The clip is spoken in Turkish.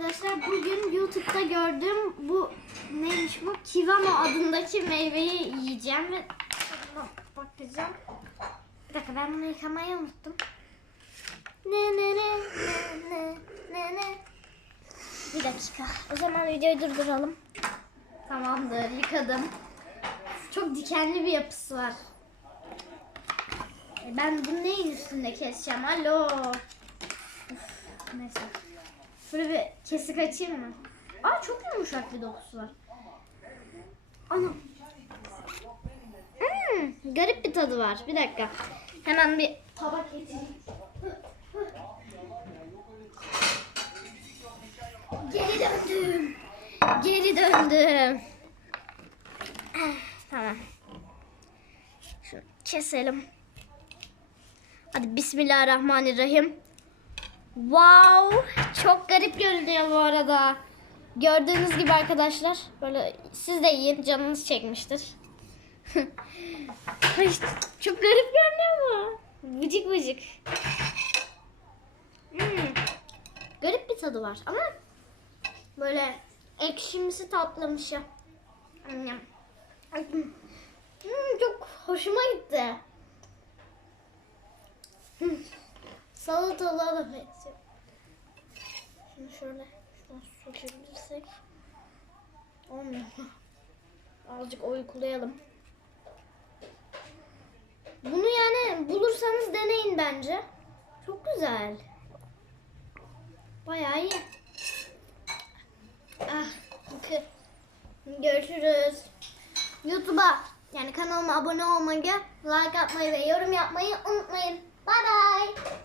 Arkadaşlar bugün YouTube'da gördüğüm bu neymiş bu? Kivano adındaki meyveyi yiyeceğim ve bakacağım. Bir dakika ben bunu yıkamayı unuttum. Ne ne ne ne ne ne ne. Bir dakika. O zaman videoyu durduralım. Tamamdır yıkadım. Çok dikenli bir yapısı var. E, Ben bunu neyin üstünde keseceğim? Alo. Uf, neyse. Şöyle bir kesik açayım mı? Aa çok yumuşak bir dokusu var. Anam. Hmm, garip bir tadı var. Bir dakika. Hemen bir tabak getireyim. Geri döndüm. Geri döndüm. Ah, Tamam. Şunu keselim. Hadi Bismillahirrahmanirrahim. Wow, çok garip görünüyor bu arada. Gördüğünüz gibi arkadaşlar, böyle siz de yiyin, canınız çekmiştir. Çok garip görünüyor mu? Vıcık vıcık. Hmm, Garip bir tadı var ama böyle ekşimsi tatlımışı. Hmm, çok hoşuma gitti. Hmm. Salatalığa da benziyor. Şunu şöyle şuradan sökebilirsek. Olmuyor. Azıcık uykulayalım. Bunu yani bulursanız deneyin bence. Çok güzel. Bayağı iyi. Ah, bakın. Görüşürüz. YouTube'a yani kanalıma abone olmayı, like atmayı ve yorum yapmayı unutmayın. Bye bye.